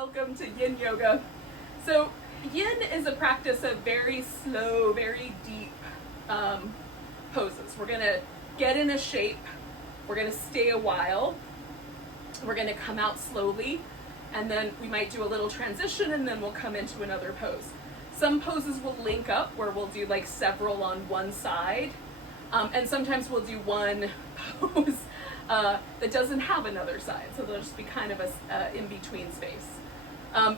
Welcome to Yin Yoga. So Yin is a practice of very slow, very deep poses. We're going to get in a shape, we're going to stay a while, we're going to come out slowly, and then we might do a little transition and then we'll come into another pose. Some poses will link up where we'll do like several on one side, and sometimes we'll do one pose that doesn't have another side, so there'll just be kind of a in-between space.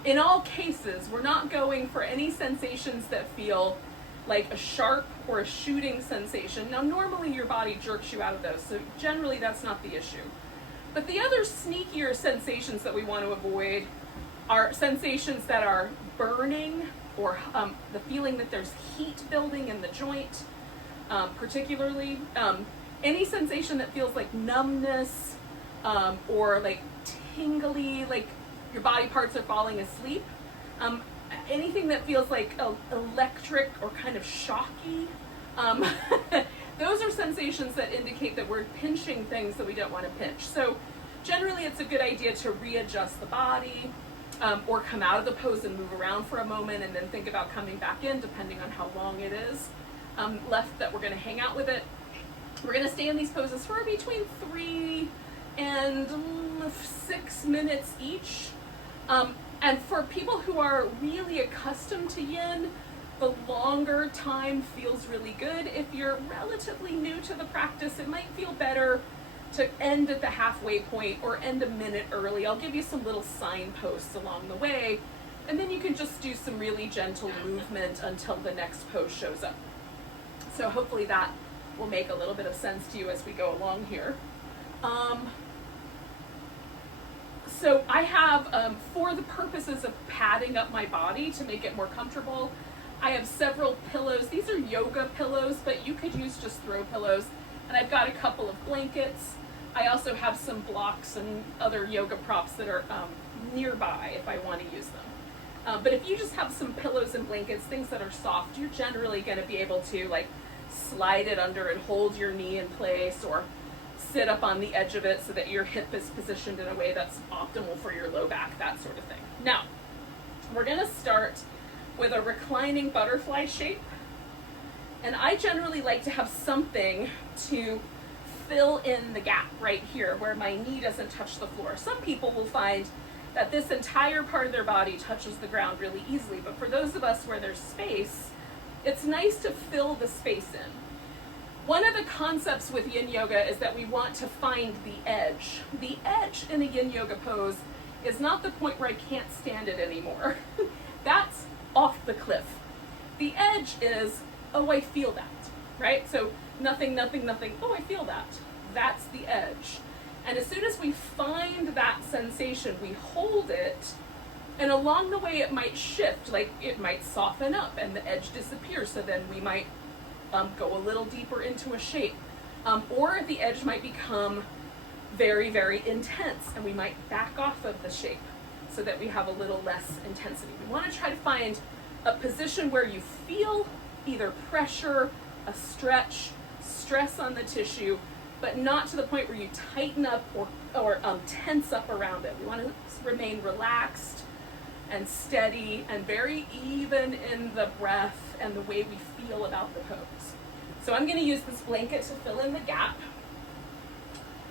In all cases, we're not going for any sensations that feel like a sharp or a shooting sensation. Now, normally your body jerks you out of those, so generally that's not the issue. But the other sneakier sensations that we want to avoid are sensations that are burning, or the feeling that there's heat building in the joint, particularly. Any sensation that feels like numbness, or like tingly, like your body parts are falling asleep. Anything that feels like electric or kind of shocky. Those are sensations that indicate that we're pinching things that we don't want to pinch. So generally it's a good idea to readjust the body, or come out of the pose and move around for a moment and then think about coming back in, depending on how long it is left that we're going to hang out with it. We're going to stay in these poses for between 3 and 6 minutes each. And for people who are really accustomed to Yin, the longer time feels really good. If you're relatively new to the practice, it might feel better to end at the halfway point or end a minute early. I'll give you some little signposts along the way, and then you can just do some really gentle movement until the next pose shows up. So hopefully that will make a little bit of sense to you as we go along here. So I have, for the purposes of padding up my body to make it more comfortable, I have several pillows. These are yoga pillows, but you could use just throw pillows. And I've got a couple of blankets. I also have some blocks and other yoga props that are nearby if I want to use them. But if you just have some pillows and blankets, things that are soft, you're generally going to be able to like slide it under and hold your knee in place, or sit up on the edge of it so that your hip is positioned in a way that's optimal for your low back, that sort of thing. Now, we're going to start with a reclining butterfly shape. And I generally like to have something to fill in the gap right here where my knee doesn't touch the floor. Some people will find that this entire part of their body touches the ground really easily, but for those of us where there's space, it's nice to fill the space in. One of the concepts with Yin Yoga is that we want to find the edge. The edge in a Yin Yoga pose is not the point where I can't stand it anymore. That's off the cliff. The edge is, oh, I feel that, right? So nothing, nothing, nothing, oh, I feel that. That's the edge. And as soon as we find that sensation, we hold it, and along the way it might shift, like it might soften up and the edge disappears, so then we might go a little deeper into a shape. Or the edge might become very, very intense and we might back off of the shape so that we have a little less intensity. We want to try to find a position where you feel either pressure, a stretch, stress on the tissue, but not to the point where you tighten up or tense up around it. We want to remain relaxed and steady and very even in the breath and the way we feel about the pose. So I'm going to use this blanket to fill in the gap.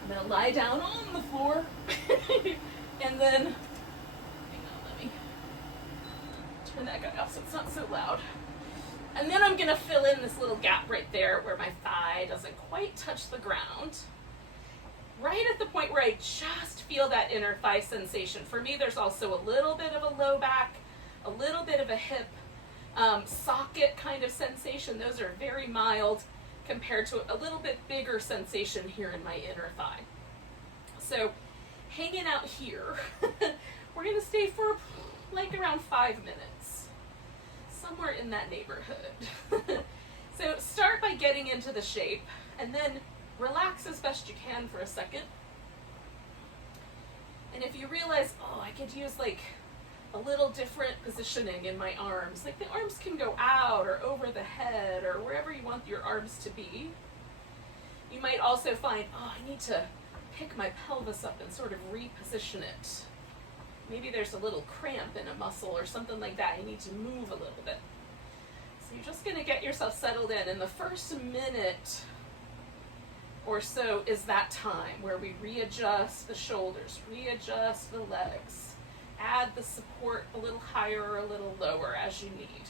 I'm going to lie down on the floor and then, hang on, let me turn that guy off so it's not so loud. And then I'm going to fill in this little gap right there where my thigh doesn't quite touch the ground. Right at the point where I just feel that inner thigh sensation. For me, there's also a little bit of a low back, a little bit of a hip socket kind of sensation. Those are very mild compared to a little bit bigger sensation here in my inner thigh. So hanging out here, we're going to stay for like around 5 minutes, somewhere in that neighborhood. So start by getting into the shape and then relax as best you can for a second. And if you realize, oh, I could use like a little different positioning in my arms, like the arms can go out or over the head or wherever you want your arms to be. You might also find, oh, I need to pick my pelvis up and sort of reposition it. maybe there's a little cramp in a muscle or something like that. You need to move a little bit. So you're just going to get yourself settled in. And the first minute or so is that time where we readjust the shoulders, readjust the legs, add the support a little higher or a little lower as you need.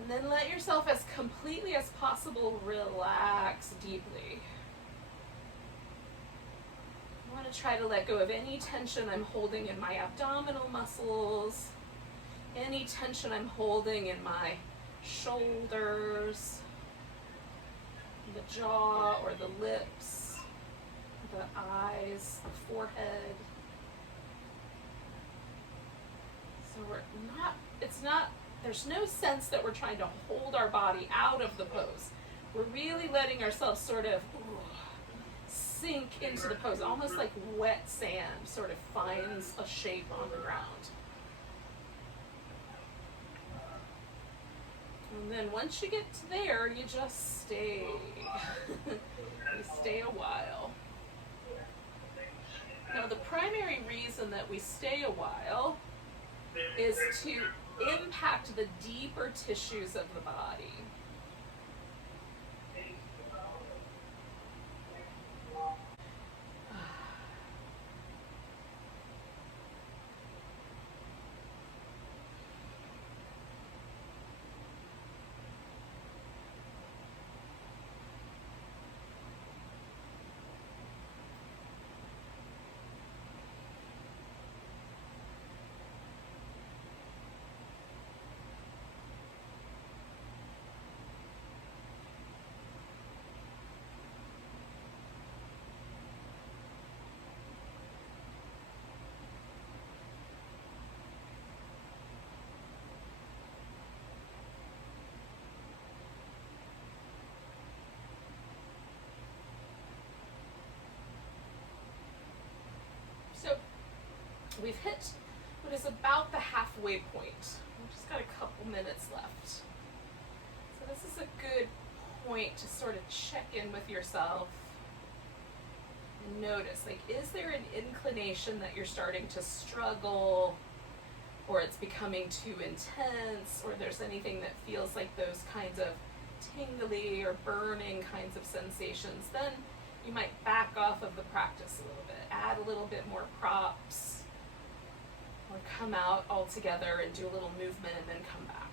And then let yourself as completely as possible relax deeply. I want to try to let go of any tension I'm holding in my abdominal muscles, any tension I'm holding in my shoulders, the jaw or the lips, the eyes, the forehead. So there's no sense that we're trying to hold our body out of the pose. We're really letting ourselves sort of sink into the pose, almost like wet sand sort of finds a shape on the ground. And then once you get to there, you just stay. You stay a while. Now, the primary reason that we stay a while is to impact the deeper tissues of the body. So we've hit what is about the halfway point. We've just got a couple minutes left. So this is a good point to sort of check in with yourself and notice, like, is there an inclination that you're starting to struggle, or it's becoming too intense, or there's anything that feels like those kinds of tingly or burning kinds of sensations? Then you might back off of the practice a little bit, add a little bit more props, or come out altogether and do a little movement and then come back.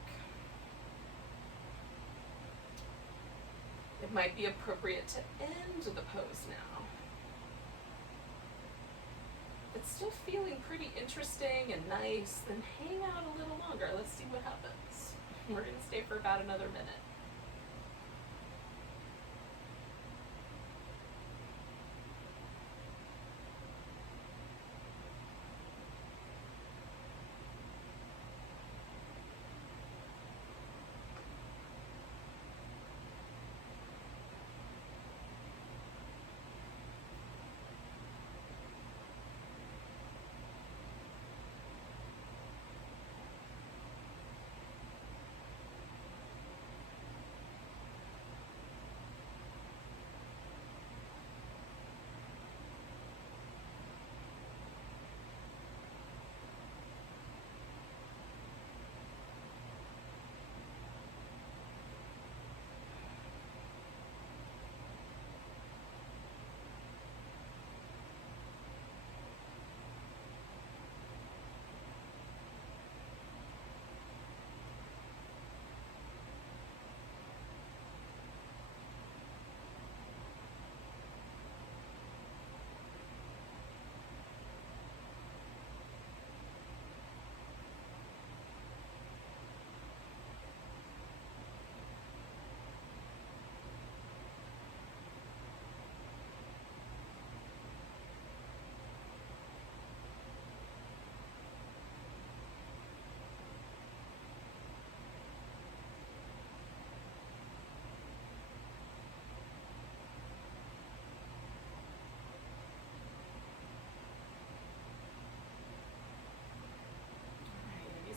It might be appropriate to end the pose now. If it's still feeling pretty interesting and nice, then hang out a little longer. Let's see what happens. We're going to stay for about another minute.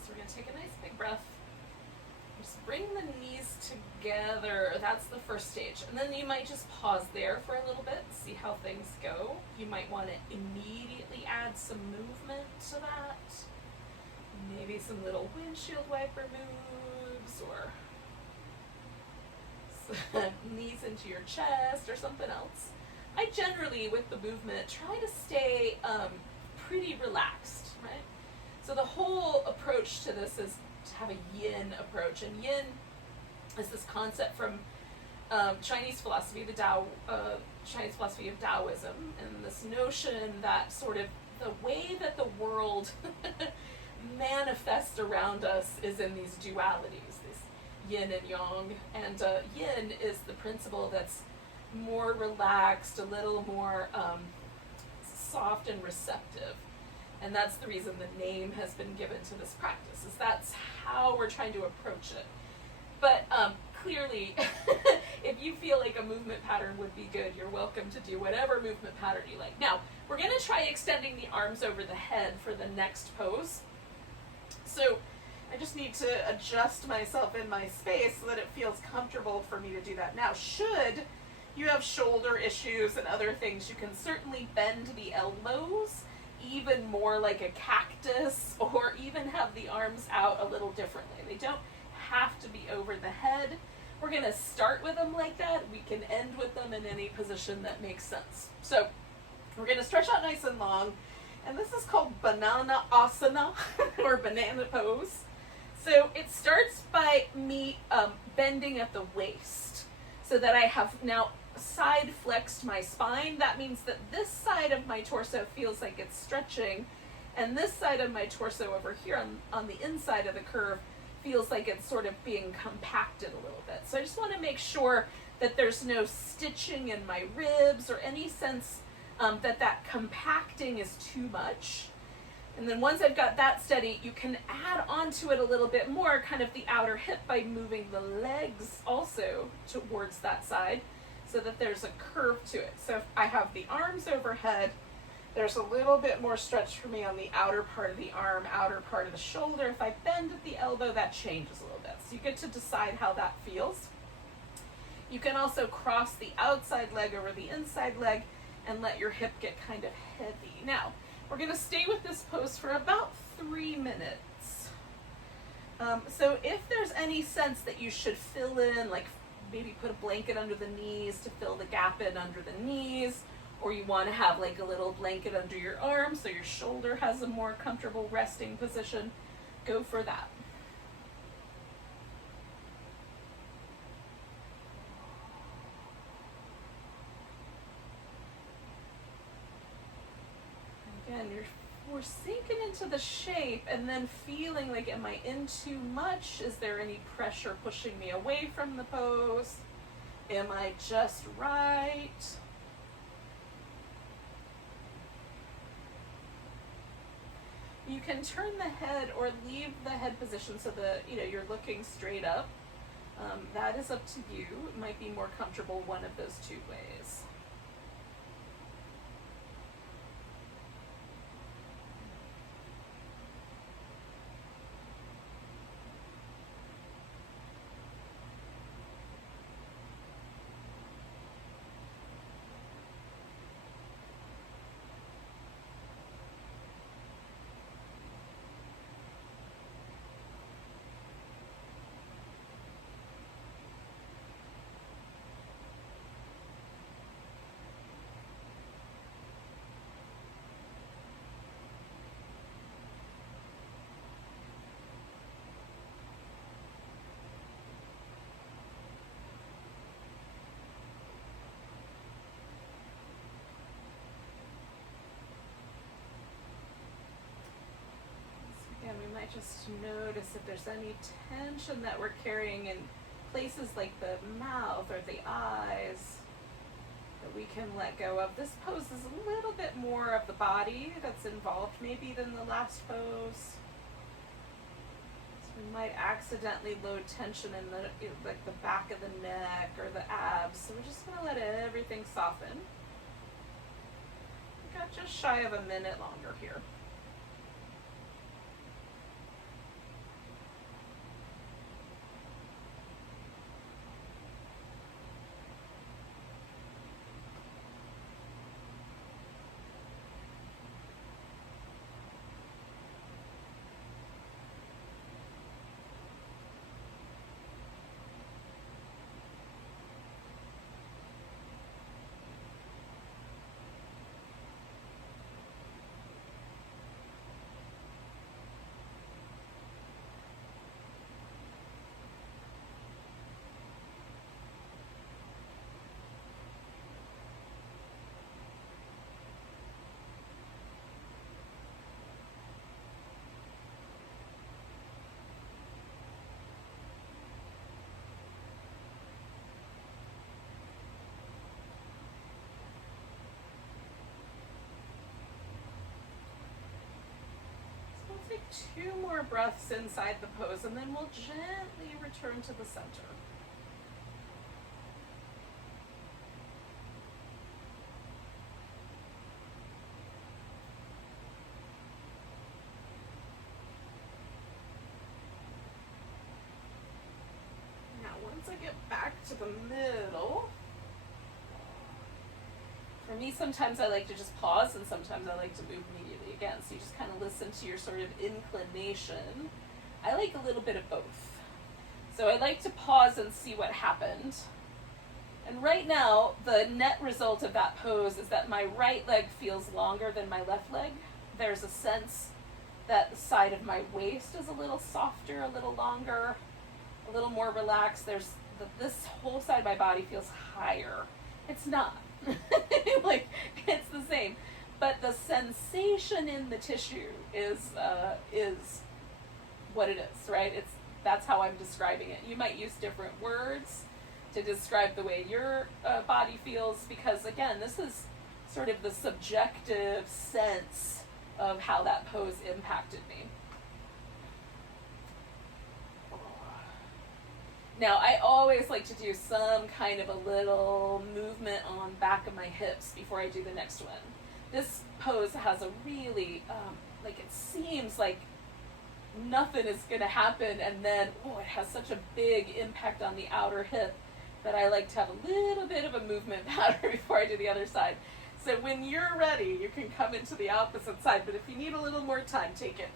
So we're going to take a nice big breath Just bring the knees together. That's the first stage. And then you might just pause there for a little bit, see how things go. You might want to immediately add some movement to that. Maybe some little windshield wiper moves, or knees into your chest or something else. I generally, with the movement, try to stay pretty relaxed, right? So the whole approach to this is to have a yin approach. And yin is this concept from Chinese philosophy, Chinese philosophy of Taoism, and this notion that sort of the way that the world manifests around us is in these dualities, this yin and yang. And yin is the principle that's more relaxed, a little more soft and receptive. And that's the reason the name has been given to this practice, is that's how we're trying to approach it. But clearly, if you feel like a movement pattern would be good, you're welcome to do whatever movement pattern you like. Now, we're going to try extending the arms over the head for the next pose. So I just need to adjust myself in my space so that it feels comfortable for me to do that. Now, should you have shoulder issues and other things, you can certainly bend the elbows even more like a cactus, or even have the arms out a little differently. They don't have to be over the head. We're going to start with them like that. We can end with them in any position that makes sense. So we're going to stretch out nice and long, and this is called banana asana or banana pose. So it starts by me bending at the waist so that I have now side flexed my spine. That means that this side of my torso feels like it's stretching, and this side of my torso over here on the inside of the curve feels like it's sort of being compacted a little bit. So I just want to make sure that there's no stitching in my ribs or any sense that compacting is too much. And then once I've got that steady, you can add onto it a little bit more, kind of the outer hip, by moving the legs also towards that side, so that there's a curve to it. So if I have the arms overhead, there's a little bit more stretch for me on the outer part of the arm, outer part of the shoulder. If I bend at the elbow, that changes a little bit. So you get to decide how that feels. You can also cross the outside leg over the inside leg and let your hip get kind of heavy. Now, we're going to stay with this pose for about 3 minutes. So if there's any sense that you should fill in, like maybe put a blanket under the knees to fill the gap in under the knees, or you want to have like a little blanket under your arm so your shoulder has a more comfortable resting position, go for that. Again, we're sinking into the shape and then feeling like, am I in too much? Is there any pressure pushing me away from the pose? Am I just right? You can turn the head or leave the head position so that you're looking straight up. That is up to you. It might be more comfortable one of those two ways. And we might just notice if there's any tension that we're carrying in places like the mouth or the eyes that we can let go of. This pose is a little bit more of the body that's involved maybe than the last pose. So we might accidentally load tension in the back of the neck or the abs. So we're just going to let everything soften. We got just shy of a minute longer here. 2 more breaths inside the pose, and then we'll gently return to the center. Now, once I get back to the middle, for me, sometimes I like to just pause, and sometimes I like to move immediately again. So you just kind of listen to your sort of inclination. I like a little bit of both. So I like to pause and see what happened. And right now, the net result of that pose is that my right leg feels longer than my left leg. There's a sense that the side of my waist is a little softer, a little longer, a little more relaxed. This whole side of my body feels higher. It's not. Like, it's the same, but the sensation in the tissue is what it is, right? That's how I'm describing it. You might use different words to describe the way your body feels, because again, this is sort of the subjective sense of how that pose impacted me. Now, I always like to do some kind of a little movement on back of my hips before I do the next one. This pose has a really, it seems like nothing is going to happen, and then, it has such a big impact on the outer hip that I like to have a little bit of a movement pattern before I do the other side. So when you're ready, you can come into the opposite side, but if you need a little more time, take it.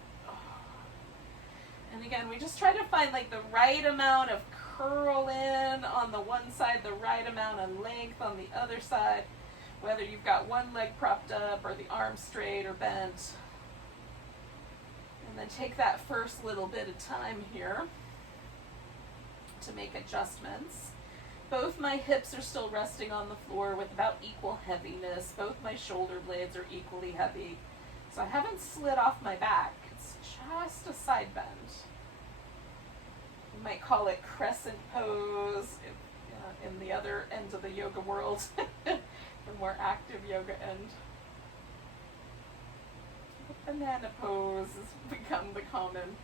And again, we just try to find like the right amount of curl in on the one side, the right amount of length on the other side, whether you've got one leg propped up or the arm straight or bent. And then take that first little bit of time here to make adjustments. Both my hips are still resting on the floor with about equal heaviness. Both my shoulder blades are equally heavy. So I haven't slid off my back. It's just a side bend. You might call it crescent pose in the other end of the yoga world, the more active yoga end. Banana pose has become the common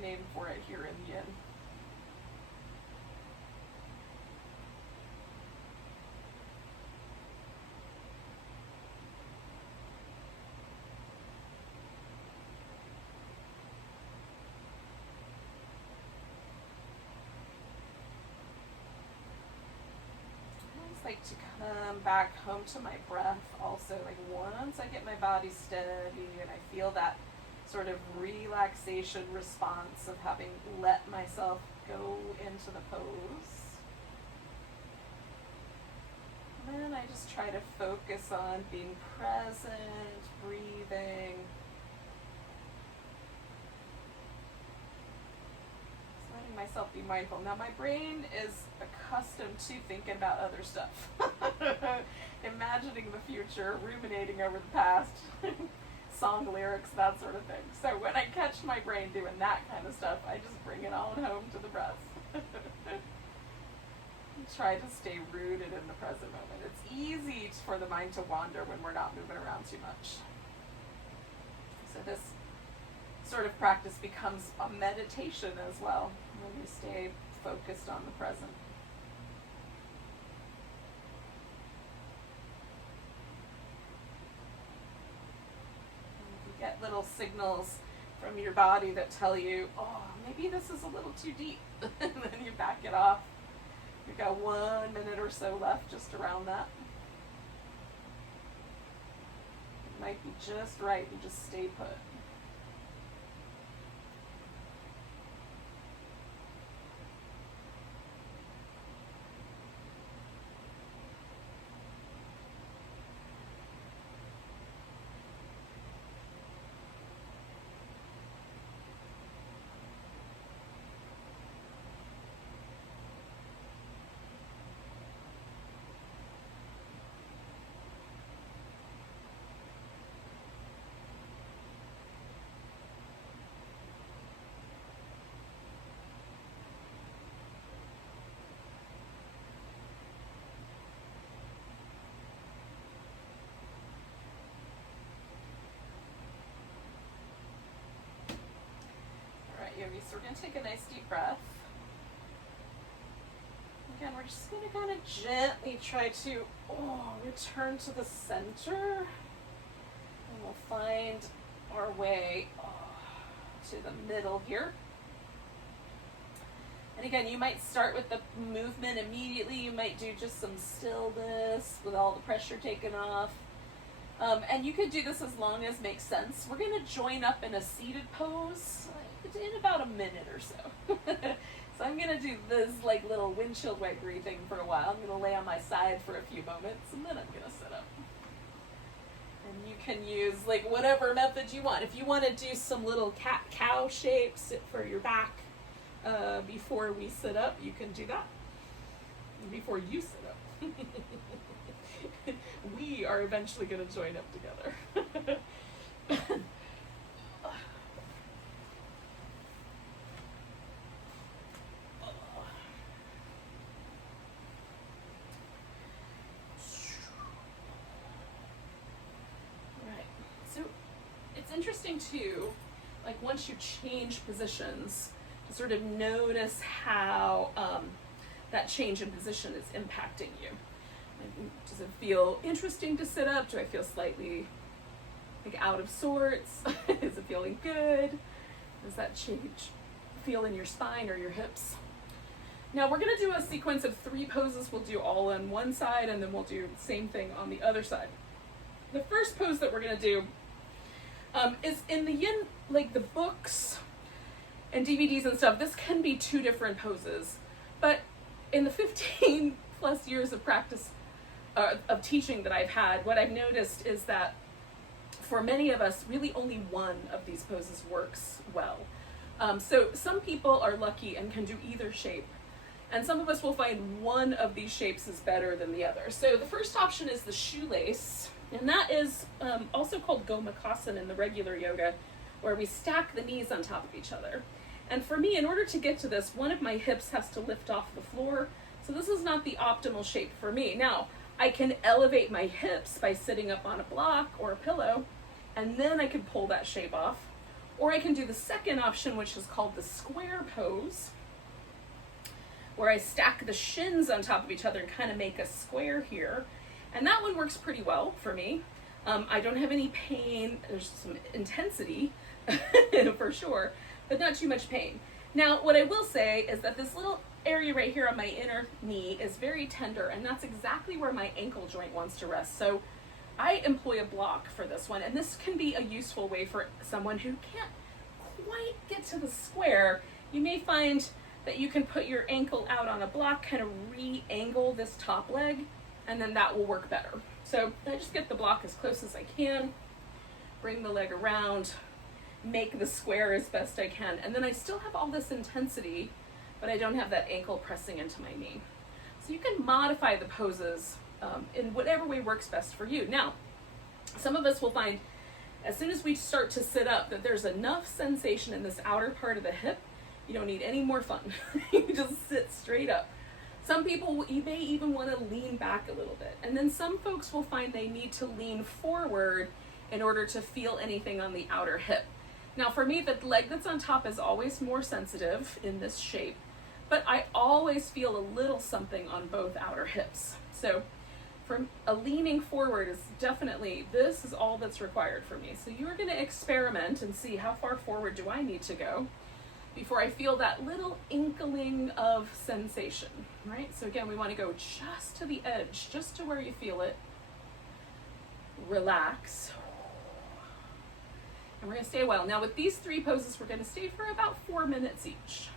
name for it here in Yin. Like to come back home to my breath also, like once I get my body steady and I feel that sort of relaxation response of having let myself go into the pose. And then I just try to focus on being present, breathing. Letting myself be mindful. Now my brain is accustomed to thinking about other stuff. Imagining the future, ruminating over the past, song lyrics, that sort of thing. So when I catch my brain doing that kind of stuff, I just bring it on home to the breath. Try to stay rooted in the present moment. It's easy for the mind to wander when we're not moving around too much. So this sort of practice becomes a meditation as well, when we stay focused on the present. And if you get little signals from your body that tell you, maybe this is a little too deep, and then you back it off. We've got 1 minute or so left just around that. It might be just right to just stay put. yogis. So we're going to take a nice deep breath. Again, we're just going to kind of gently try to return to the center. And we'll find our way to the middle here. And again, you might start with the movement immediately. You might do just some stillness with all the pressure taken off. And you could do this as long as makes sense. We're going to join up in a seated pose in about a minute or so. So I'm going to do this like little windshield wipery thing for a while. I'm going to lay on my side for a few moments, and then I'm going to sit up. And you can use like whatever method you want. If you want to do some little cat-cow shapes for your back before we sit up, you can do that. Before you sit up. We are eventually going to join up together. Interesting too, like once you change positions, to sort of notice how that change in position is impacting you. Does it feel interesting to sit up? Do I feel slightly like out of sorts? Is it feeling good? Does that change feel in your spine or your hips? Now we're going to do a sequence of 3 poses. We'll do all on one side and then we'll do the same thing on the other side. The first pose that we're going to do is in the Yin, like the books and DVDs and stuff, this can be 2 different poses. But in the 15 plus years of practice, of teaching that I've had, what I've noticed is that for many of us, really only one of these poses works well. So some people are lucky and can do either shape. And some of us will find one of these shapes is better than the other. So the first option is the shoelace. And that is also called gomukhasana in the regular yoga, where we stack the knees on top of each other. And for me, in order to get to this, one of my hips has to lift off the floor. So this is not the optimal shape for me. Now, I can elevate my hips by sitting up on a block or a pillow, and then I can pull that shape off. Or I can do the second option, which is called the square pose, where I stack the shins on top of each other and kind of make a square here. And that one works pretty well for me. I don't have any pain. There's some intensity for sure, but not too much pain. Now, what I will say is that this little area right here on my inner knee is very tender, and that's exactly where my ankle joint wants to rest. So I employ a block for this one, and this can be a useful way for someone who can't quite get to the square. You may find that you can put your ankle out on a block, kind of re-angle this top leg, and then that will work better. So I just get the block as close as I can, bring the leg around, make the square as best I can, and then I still have all this intensity, but I don't have that ankle pressing into my knee. So you can modify the poses in whatever way works best for you. Now, some of us will find as soon as we start to sit up that there's enough sensation in this outer part of the hip, you don't need any more fun. You just sit straight up. Some people, you may even want to lean back a little bit. And then some folks will find they need to lean forward in order to feel anything on the outer hip. Now for me, the leg that's on top is always more sensitive in this shape, but I always feel a little something on both outer hips. So from a leaning forward is definitely, this is all that's required for me. So you're going to experiment and see how far forward do I need to go before I feel that little inkling of sensation, right? So again, we want to go just to the edge, just to where you feel it. Relax. And we're going to stay a while. Now with these 3 poses, we're going to stay for about 4 minutes each.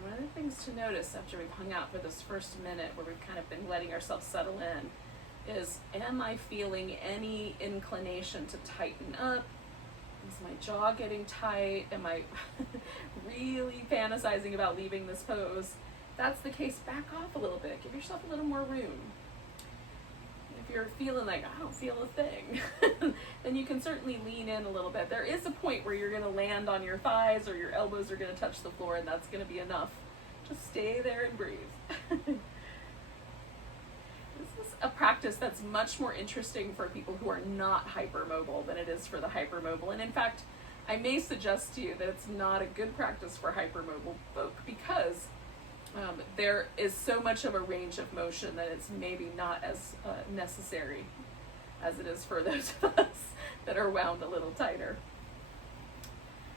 And one of the things to notice after we've hung out for this first minute, where we've kind of been letting ourselves settle in, is, am I feeling any inclination to tighten up? Is my jaw getting tight? Am I really fantasizing about leaving this pose? If that's the case, back off a little bit. Give yourself a little more room. If you're feeling like, I don't feel a thing, then you can certainly lean in a little bit. There is a point where you're going to land on your thighs or your elbows are going to touch the floor, and that's going to be enough. Just stay there and breathe. This is a practice that's much more interesting for people who are not hypermobile than it is for the hypermobile. And in fact, I may suggest to you that it's not a good practice for hypermobile folk, because there is so much of a range of motion that it's maybe not as necessary as it is for those of us that are wound a little tighter.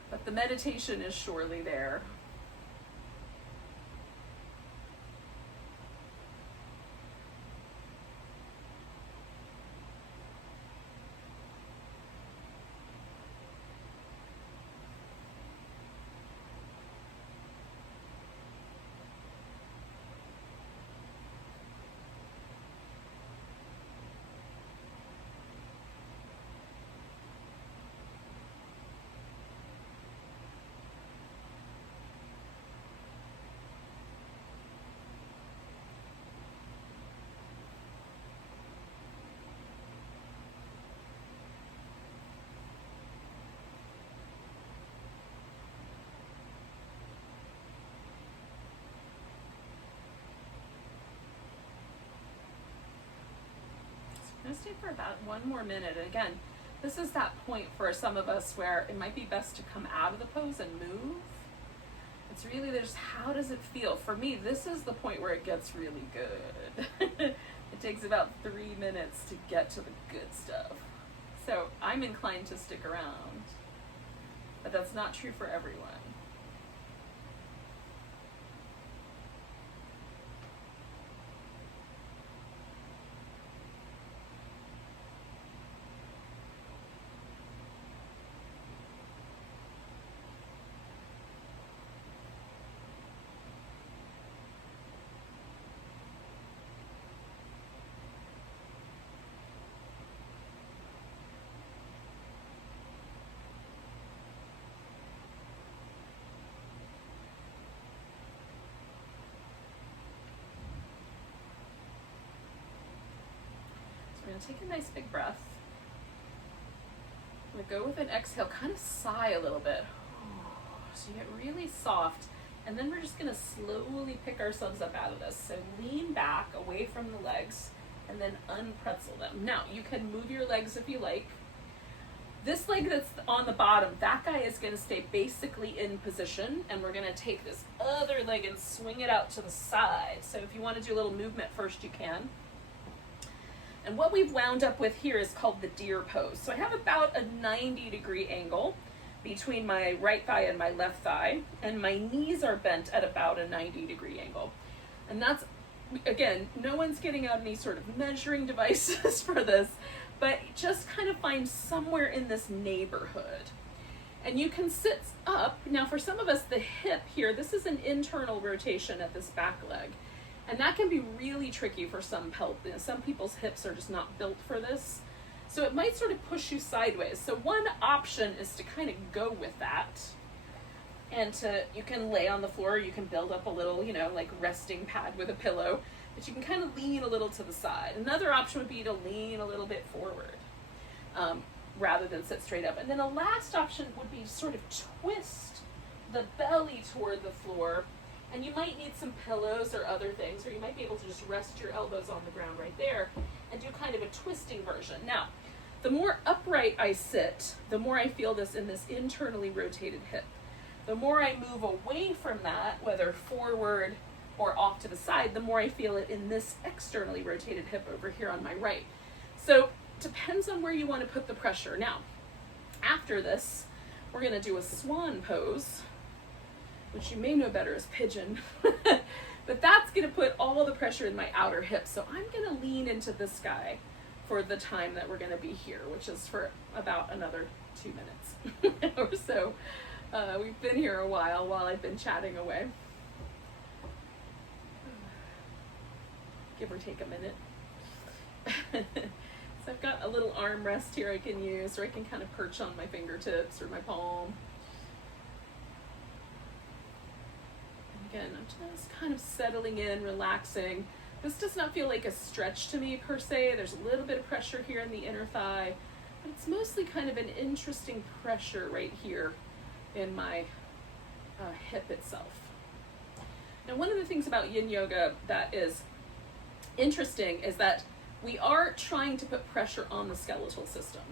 But the meditation is surely there. I'm going to stay for about one more minute. And again, this is that point for some of us where it might be best to come out of the pose and move. It's really just, how does it feel? For me, this is the point where it gets really good. It takes about 3 minutes to get to the good stuff. So I'm inclined to stick around, but that's not true for everyone. We're going to take a nice big breath. I'm going to go with an exhale, kind of sigh a little bit. So you get really soft. And then we're just going to slowly pick ourselves up out of this. So lean back away from the legs and then unpretzel them. Now, you can move your legs if you like. This leg that's on the bottom, that guy is going to stay basically in position. And we're going to take this other leg and swing it out to the side. So if you want to do a little movement first, you can. And what we've wound up with here is called the deer pose. So I have about a 90-degree angle between my right thigh and my left thigh, and my knees are bent at about a 90-degree angle. And that's, again, no one's getting out any sort of measuring devices for this, but just kind of find somewhere in this neighborhood. And you can sit up. Now for some of us, the hip here, this is an internal rotation at this back leg. And that can be really tricky for some some people's hips are just not built for this. So it might sort of push you sideways. So one option is to kind of go with that. And you can lay on the floor, you can build up a little, like resting pad with a pillow, but you can kind of lean a little to the side. Another option would be to lean a little bit forward rather than sit straight up. And then a last option would be sort of twist the belly toward the floor. And you might need some pillows or other things, or you might be able to just rest your elbows on the ground right there and do kind of a twisting version. Now, the more upright I sit, the more I feel this in this internally rotated hip. The more I move away from that, whether forward or off to the side, the more I feel it in this externally rotated hip over here on my right. So depends on where you want to put the pressure. Now, after this, we're going to do a swan pose, which you may know better as pigeon, but that's going to put all the pressure in my outer hip. So I'm going to lean into this guy for the time that we're going to be here, which is for about another 2 minutes or so. We've been here a while I've been chatting away. give or take a minute. So I've got a little armrest here I can use, or I can kind of perch on my fingertips or my palm. And again, I'm just kind of settling in, relaxing. This does not feel like a stretch to me per se. There's a little bit of pressure here in the inner thigh, but it's mostly kind of an interesting pressure right here in my hip itself. Now, one of the things about Yin Yoga that is interesting is that we are trying to put pressure on the skeletal system.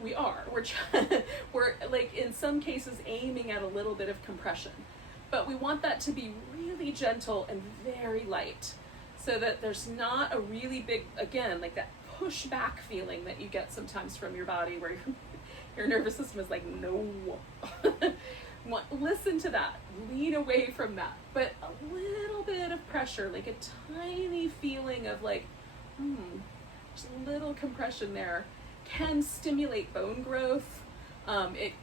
We're like in some cases aiming at a little bit of compression, but we want that to be really gentle and very light, so that there's not a really big, again, like that pushback feeling that you get sometimes from your body where your nervous system is like, no. Listen to that, lean away from that, but a little bit of pressure, like a tiny feeling of like, just a little compression there can stimulate bone growth,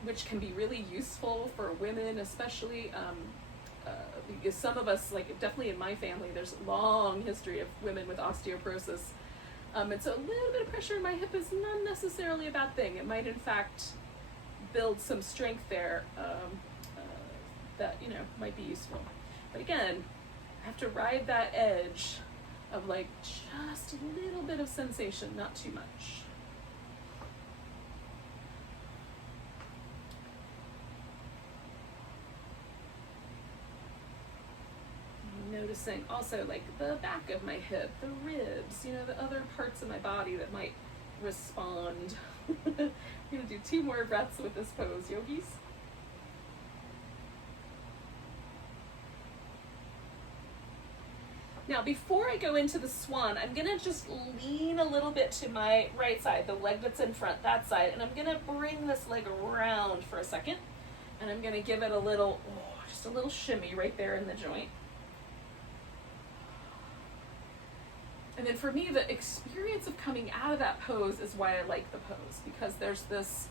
which can be really useful for women, especially because some of us, like definitely in my family, there's a long history of women with osteoporosis. And so a little bit of pressure in my hip is not necessarily a bad thing. It might in fact build some strength there that, might be useful. But again, I have to ride that edge of like just a little bit of sensation, not too much. Noticing also like the back of my hip, the ribs, the other parts of my body that might respond. I'm gonna do 2 more breaths with this pose, yogis. Now, before I go into the swan, I'm gonna just lean a little bit to my right side, the leg that's in front, that side, and I'm gonna bring this leg around for a second, and I'm gonna give it a little, just a little shimmy right there in the joint. And then for me, the experience of coming out of that pose is why I like the pose, because there's this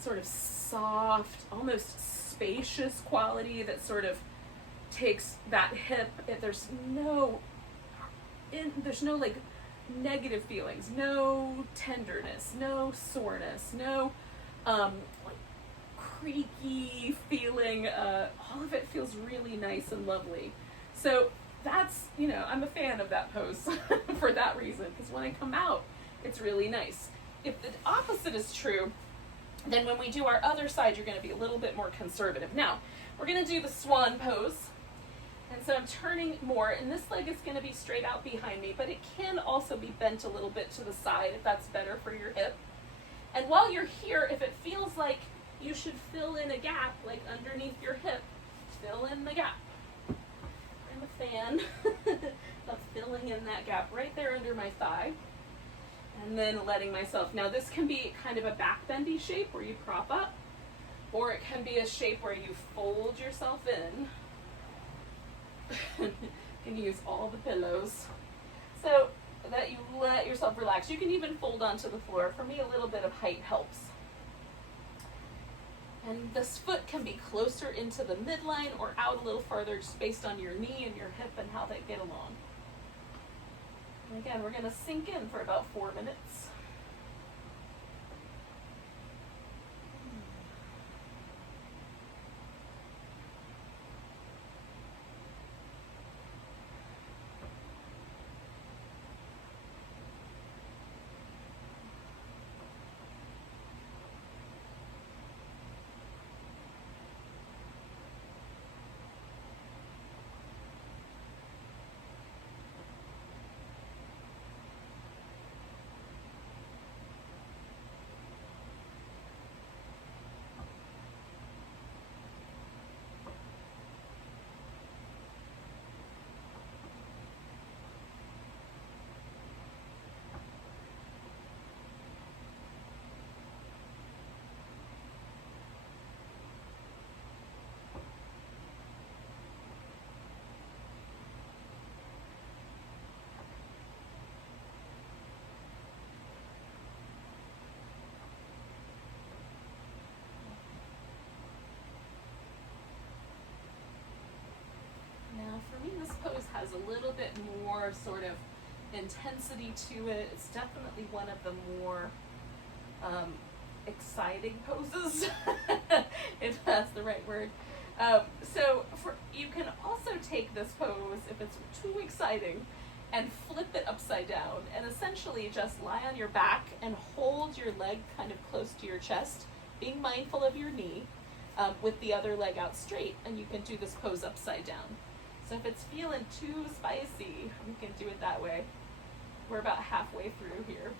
sort of soft, almost spacious quality that sort of takes that hip. There's no like negative feelings, no tenderness, no soreness, no like creaky feeling. All of it feels really nice and lovely. So that's, I'm a fan of that pose for that reason, because when I come out, it's really nice. If the opposite is true, then when we do our other side, you're going to be a little bit more conservative. Now, we're going to do the swan pose. And so I'm turning more, and this leg is going to be straight out behind me, but it can also be bent a little bit to the side if that's better for your hip. And while you're here, if it feels like you should fill in a gap, like underneath your hip, fill in the gap. I'm a fan of filling in that gap right there under my thigh, and then letting myself. Now this can be kind of a back bendy shape where you prop up, or it can be a shape where you fold yourself in. You can use all the pillows so that you let yourself relax. You can even fold onto the floor. For me, a little bit of height helps. And this foot can be closer into the midline or out a little farther, just based on your knee and your hip and how they get along. And again, we're going to sink in for about 4 minutes. has a little bit more sort of intensity to it. It's definitely one of the more exciting poses, if that's the right word. You can also take this pose if it's too exciting and flip it upside down and essentially just lie on your back and hold your leg kind of close to your chest, being mindful of your knee, with the other leg out straight, and you can do this pose upside down. So if it's feeling too spicy, we can do it that way. We're about halfway through here.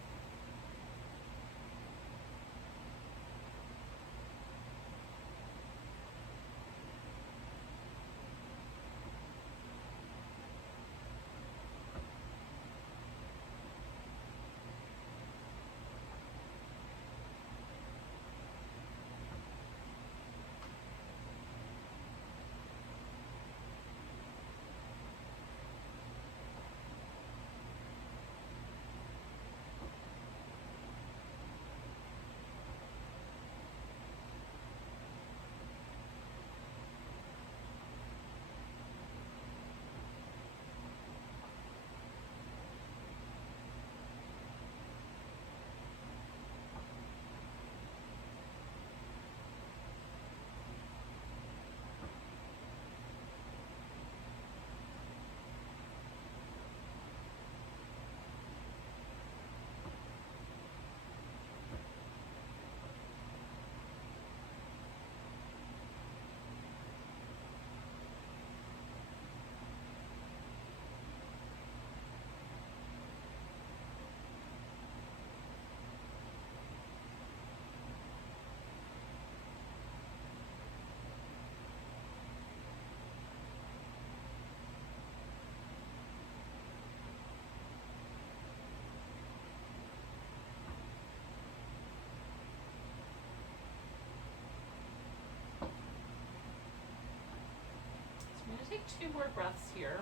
I'm going to take 2 more breaths here.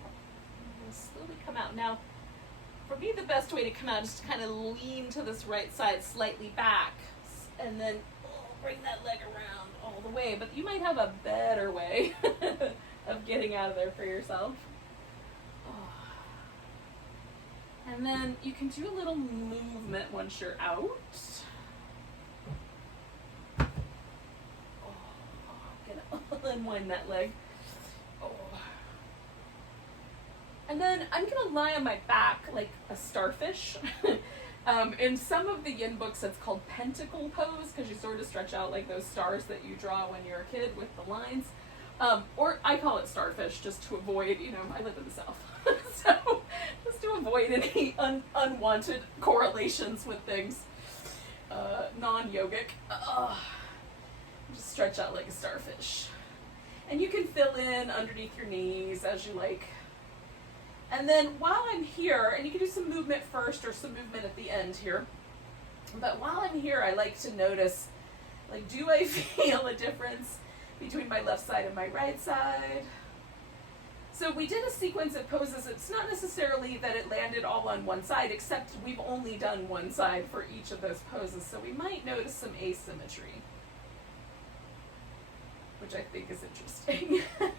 I'm going to slowly come out. Now, for me, the best way to come out is to kind of lean to this right side slightly back, and then bring that leg around all the way. But you might have a better way of getting out of there for yourself. And then you can do a little movement once you're out. Unwind that leg. And then I'm going to lie on my back like a starfish. In some of the yin books, it's called pentacle pose, because you sort of stretch out like those stars that you draw when you're a kid with the lines. Or I call it starfish, just to avoid, I live in the South. So just to avoid any unwanted correlations with things. Non-yogic. Just stretch out like a starfish. And you can fill in underneath your knees as you like. And then while I'm here, and you can do some movement first or some movement at the end here, but while I'm here, I like to notice, like, do I feel a difference between my left side and my right side? So we did a sequence of poses. It's not necessarily that it landed all on one side, except we've only done one side for each of those poses. So we might notice some asymmetry, which I think is interesting. And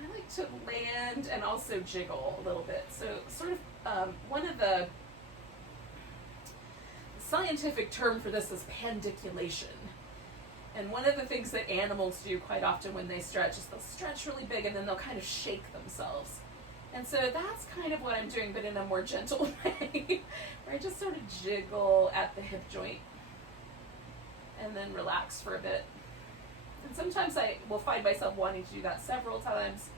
I like to land and also jiggle a little bit. So sort of one of the scientific term for this is pandiculation. And one of the things that animals do quite often when they stretch is they'll stretch really big and then they'll kind of shake themselves. And so that's kind of what I'm doing, but in a more gentle way, where I just sort of jiggle at the hip joint and then relax for a bit. And sometimes I will find myself wanting to do that several times.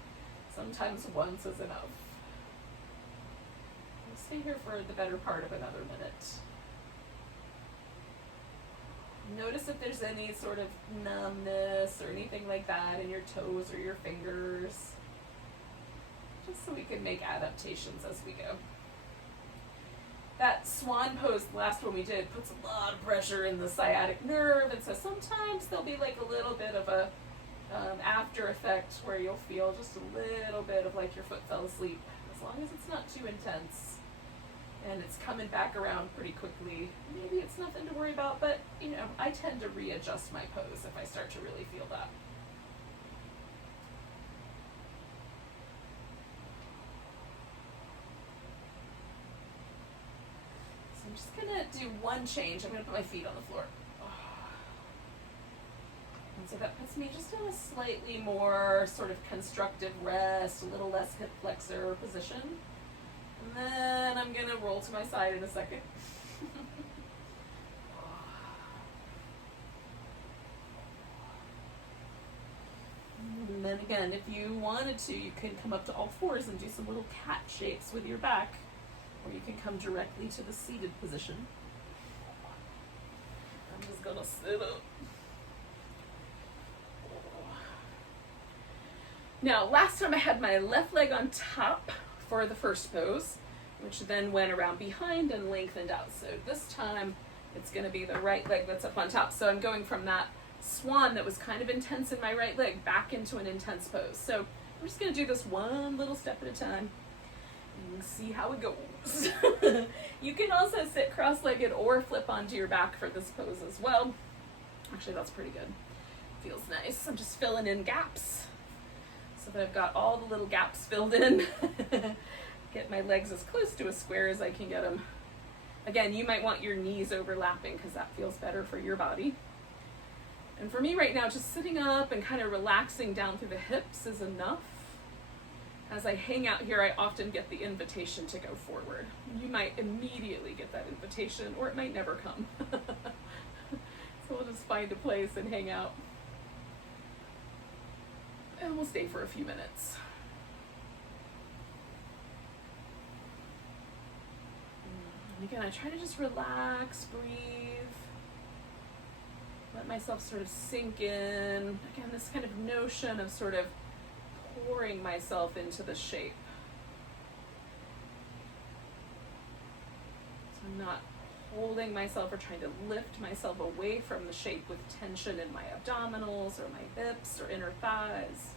Sometimes once is enough. I'll stay here for the better part of another minute. Notice if there's any sort of numbness or anything like that in your toes or your fingers, just so we can make adaptations as we go. That swan pose, the last one we did, puts a lot of pressure in the sciatic nerve, and so sometimes there'll be like a little bit of a after effect where you'll feel just a little bit of like your foot fell asleep, as long as it's not too intense. and it's coming back around pretty quickly. Maybe it's nothing to worry about, but you know, I tend to readjust my pose if I start to really feel that. So I'm just gonna do one change. I'm gonna put my feet on the floor. And so that puts me just in a slightly more sort of constructive rest, a little less hip flexor position. And then I'm gonna roll to my side in a second. And then again, if you wanted to, you could come up to all fours and do some little cat shapes with your back, or you can come directly to the seated position. I'm just gonna sit up. Now, last time I had my left leg on top for the first pose, which then went around behind and lengthened out. So this time it's going to be the right leg that's up on top. So I'm going from that swan that was kind of intense in my right leg back into an intense pose. So I'm just going to do this one little step at a time and see how it goes. You can also sit cross-legged or flip onto your back for this pose as well. Actually, that's pretty good. Feels nice. I'm just filling in gaps, so that I've got all the little gaps filled in. Get my legs as close to a square as I can get them. Again, you might want your knees overlapping because that feels better for your body. And for me right now, just sitting up and kind of relaxing down through the hips is enough. As I hang out here, I often get the invitation to go forward. You might immediately get that invitation, or it might never come. So we'll just find a place and hang out. And we'll stay for a few minutes. And again, I try to just relax, breathe, let myself sort of sink in. Again, this kind of notion of sort of pouring myself into the shape. So I'm not holding myself or trying to lift myself away from the shape with tension in my abdominals or my hips or inner thighs.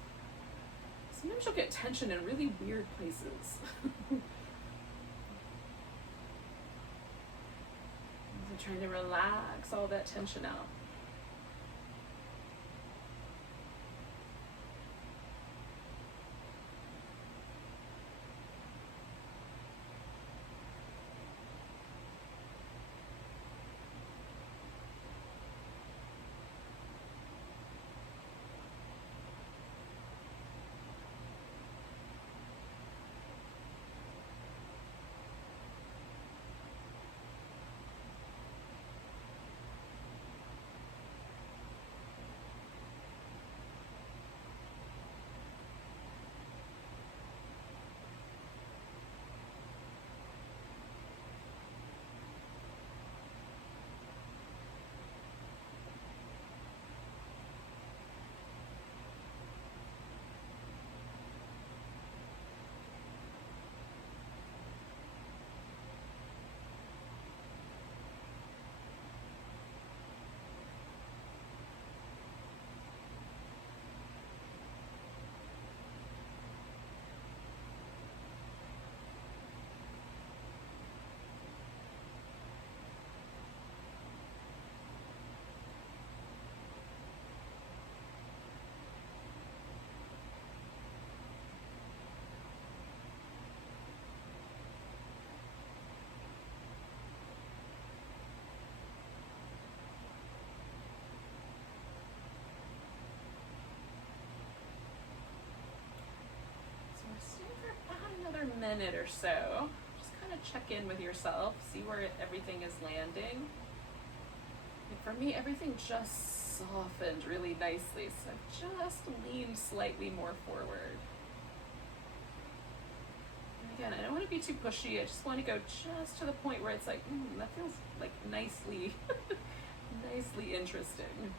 Sometimes you'll get tension in really weird places. So trying to relax all that tension out. Another minute or so. Just kind of check in with yourself, see where everything is landing. And for me, everything just softened really nicely, so I've just leaned slightly more forward. And again, I don't want to be too pushy. I just want to go just to the point where it's like, that feels like nicely, nicely interesting.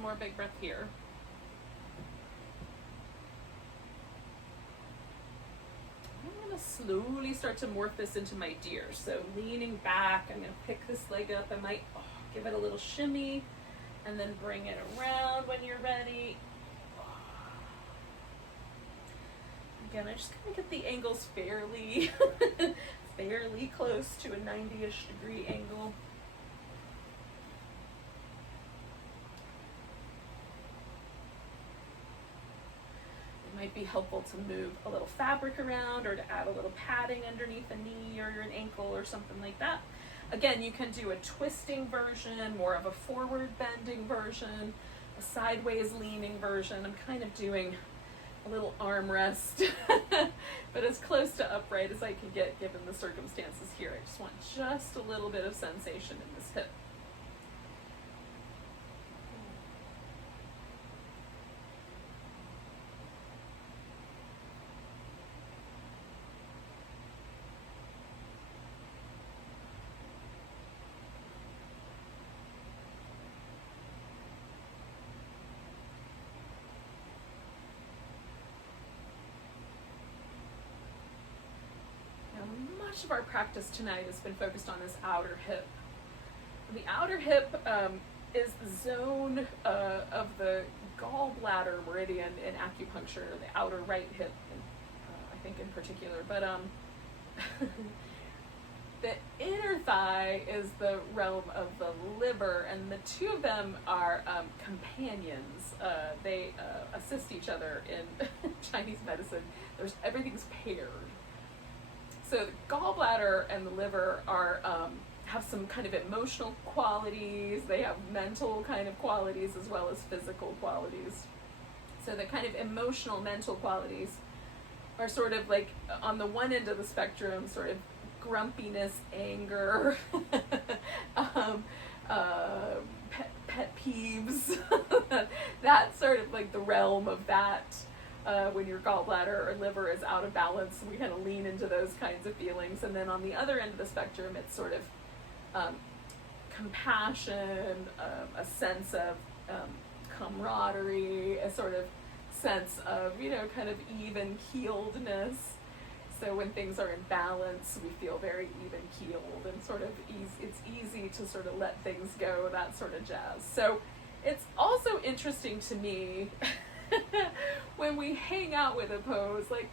one more big breath here. I'm going to slowly start to morph this into my deer. So leaning back, I'm going to pick this leg up. I might give it a little shimmy and then bring it around when you're ready. Again, I just kind of get the angles fairly, fairly close to a 90-ish degree angle. It might be helpful to move a little fabric around or to add a little padding underneath a knee or an ankle or something like that. Again, you can do a twisting version, more of a forward bending version, a sideways leaning version. I'm kind of doing a little arm rest, but as close to upright as I can get given the circumstances here. I just want just a little bit of sensation in this hip. Much of our practice tonight has been focused on this outer hip. The outer hip is the zone of the gallbladder meridian in acupuncture, the outer right hip, I think in particular. But the inner thigh is the realm of the liver, and the two of them are companions. They assist each other in Chinese medicine. Everything's paired. So the gallbladder and the liver are have some kind of emotional qualities. They have mental kind of qualities as well as physical qualities. So the kind of emotional, mental qualities are sort of like on the one end of the spectrum, sort of grumpiness, anger, pet peeves. That's sort of like the realm of that. When your gallbladder or liver is out of balance, we kind of lean into those kinds of feelings. And then on the other end of the spectrum, it's sort of compassion, a sense of camaraderie, a sort of sense of, kind of even-keeledness. So when things are in balance, we feel very even-keeled and sort of it's easy to sort of let things go, that sort of jazz. So it's also interesting to me when we hang out with a pose, like,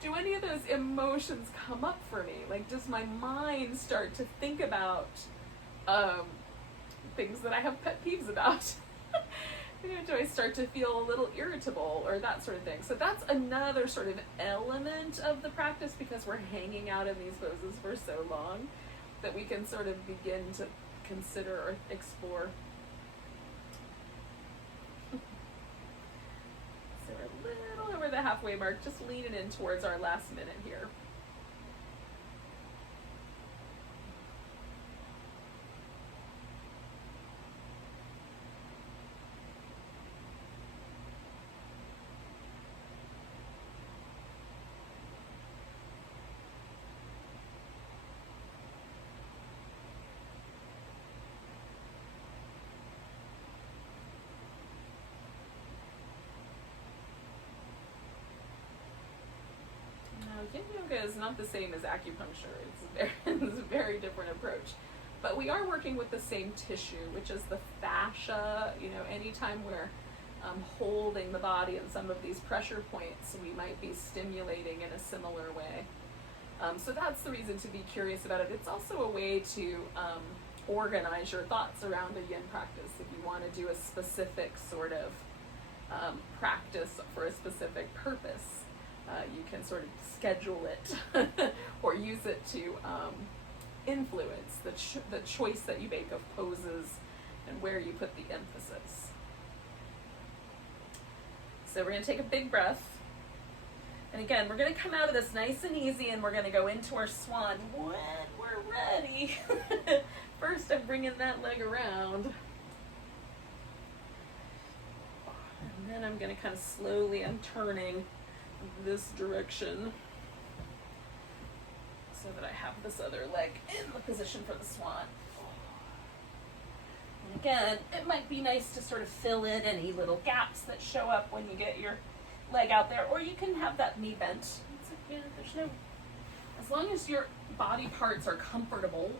do any of those emotions come up for me? Like, does my mind start to think about things that I have pet peeves about? Do I start to feel a little irritable or that sort of thing? So that's another sort of element of the practice, because we're hanging out in these poses for so long that we can sort of begin to consider or explore. So we're a little over the halfway mark, just leaning in towards our last minute here. Yin Yoga is not the same as acupuncture. It's a very different approach. But we are working with the same tissue, which is the fascia. Anytime we're holding the body in some of these pressure points, we might be stimulating in a similar way. So that's the reason to be curious about it. It's also a way to organize your thoughts around a yin practice. If you want to do a specific sort of practice for a specific purpose, you can sort of schedule it or use it to influence the choice that you make of poses and where you put the emphasis. So we're going to take a big breath. And again, we're going to come out of this nice and easy, and we're going to go into our swan when we're ready. First, I'm bringing that leg around. And then I'm going to kind of slowly, I'm turning this direction so that I have this other leg in the position for the swan. And again, it might be nice to sort of fill in any little gaps that show up when you get your leg out there, or you can have that knee bent. There's no, as long as your body parts are comfortable.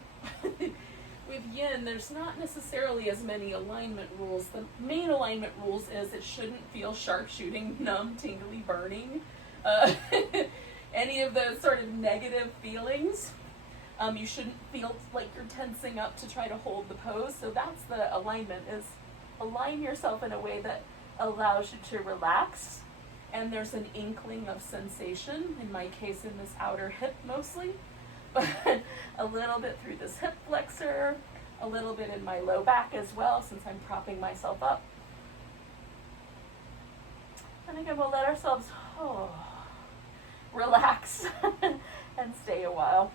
With yin, there's not necessarily as many alignment rules. The main alignment rules is it shouldn't feel sharp shooting, numb, tingly, burning. Any of those sort of negative feelings. You shouldn't feel like you're tensing up to try to hold the pose. So that's the alignment, is align yourself in a way that allows you to relax. And there's an inkling of sensation, in my case in this outer hip mostly, but a little bit through this hip flexor, a little bit in my low back as well, since I'm propping myself up. And again, we'll let ourselves relax and stay a while.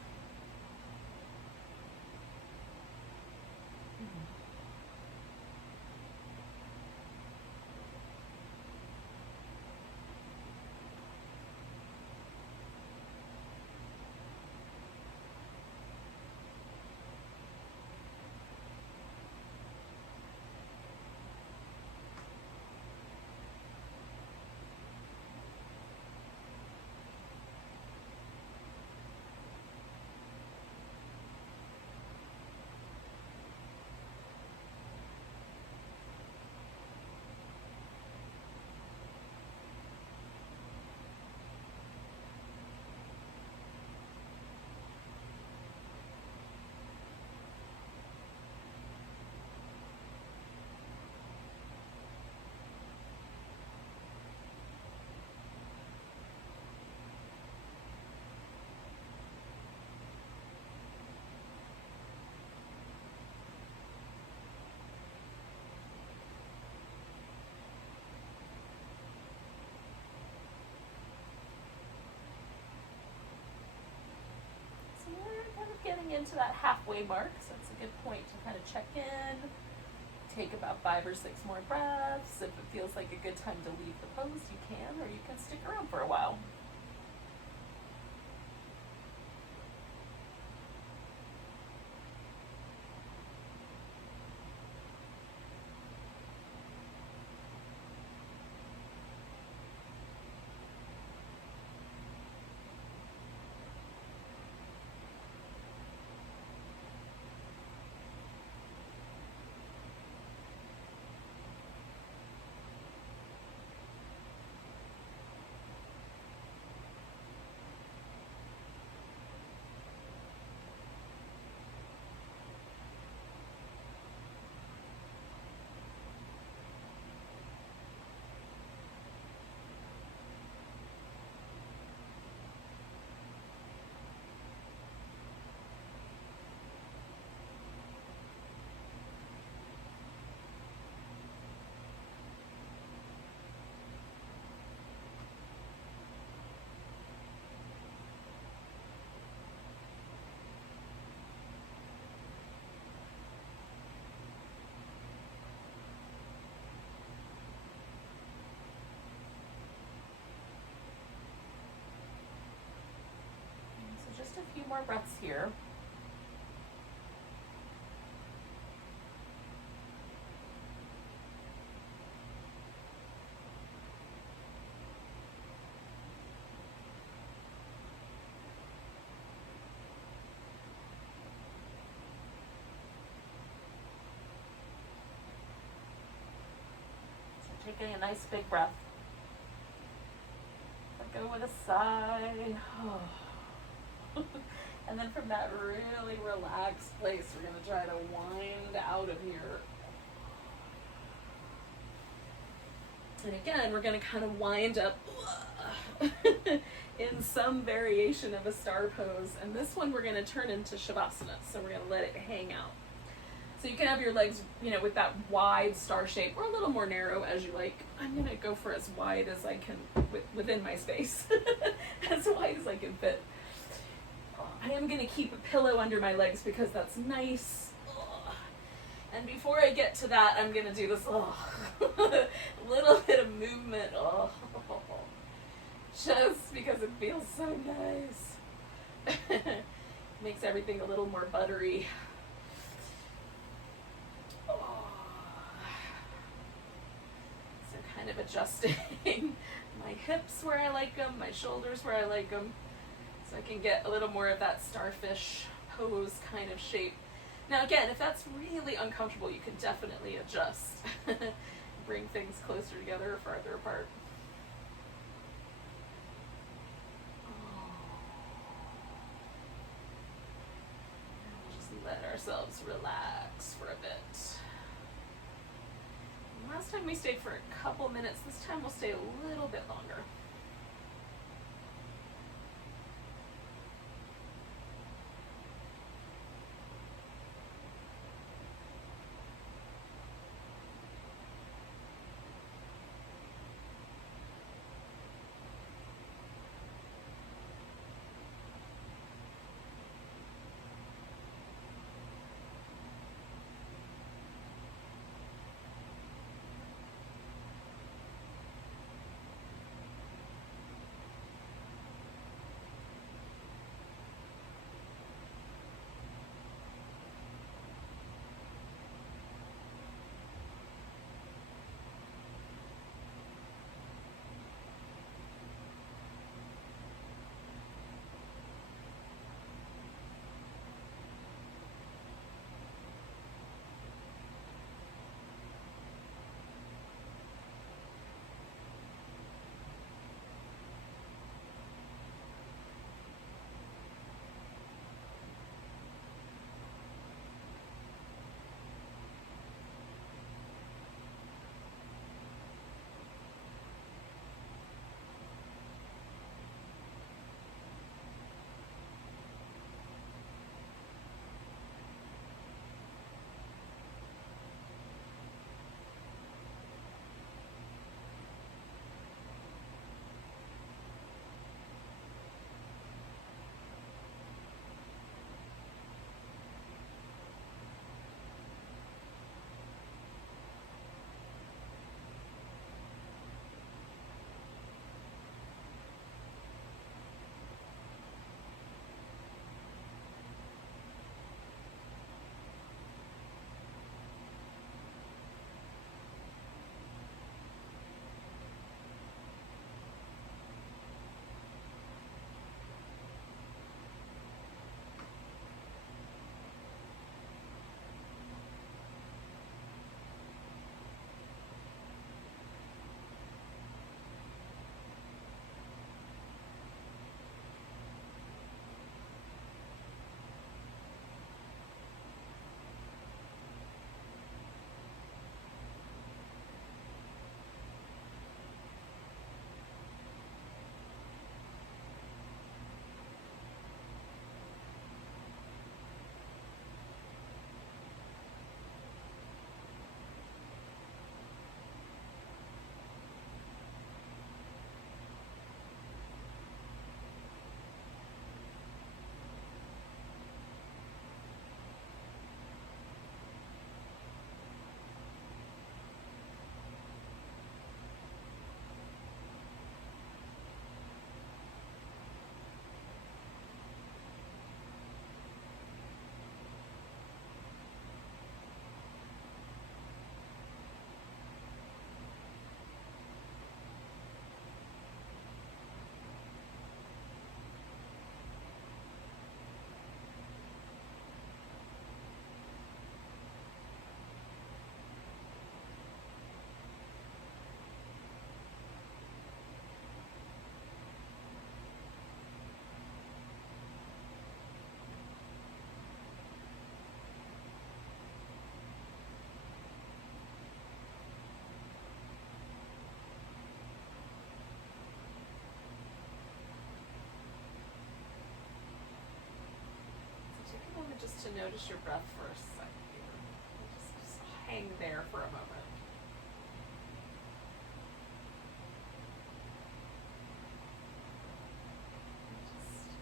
Getting into that halfway mark, so it's a good point to kind of check in, take about 5 or 6 more breaths. If it feels like a good time to leave the pose, you can, or you can stick around for a while. Just a few more breaths here. So taking a nice big breath. Let go with a sigh. And then from that really relaxed place, we're going to try to wind out of here. And again, we're going to kind of wind up in some variation of a star pose. And this one we're going to turn into Shavasana. So we're going to let it hang out. So you can have your legs, with that wide star shape, or a little more narrow as you like. I'm going to go for as wide as I can within my space, as wide as I can fit. I am going to keep a pillow under my legs because that's nice. And before I get to that, I'm going to do this little bit of movement. Just because it feels so nice. Makes everything a little more buttery. adjusting my hips where I like them, my shoulders where I like them, so I can get a little more of that starfish pose kind of shape. Now again, if that's really uncomfortable, you can definitely adjust. Bring things closer together or farther apart. Just let ourselves relax for a bit. Last time we stayed for a couple minutes. This time we'll stay a little bit longer. Just to notice your breath for a second here. Just hang there for a moment. Just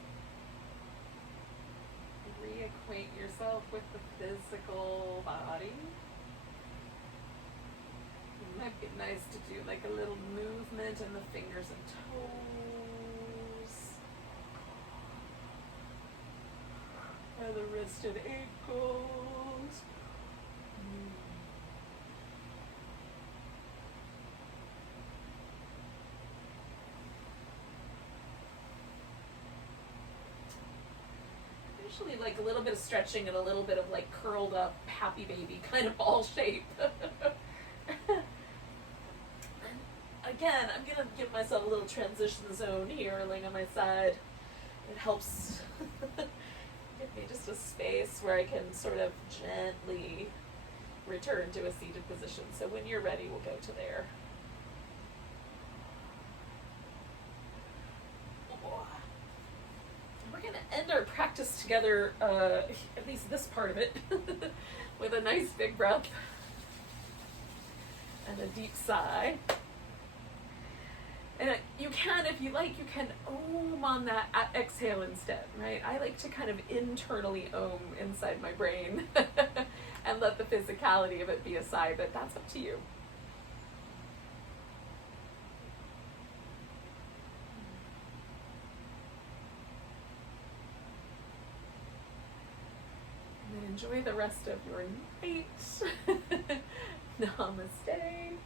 reacquaint yourself with the physical body. It might be nice to do like a little movement in the fingers and toes. Or the wrist and ankles. usually like a little bit of stretching and a little bit of like curled up happy baby kind of ball shape. Again, I'm gonna give myself a little transition zone here, laying on my side. It helps give me just a space where I can sort of gently return to a seated position. So when you're ready, we'll go to there. We're going to end our practice together, at least this part of it, with a nice big breath and a deep sigh. And you can, if you like, you can om on that exhale instead, right? I like to kind of internally om inside my brain and let the physicality of it be a sigh, but that's up to you. And then enjoy the rest of your night. Namaste.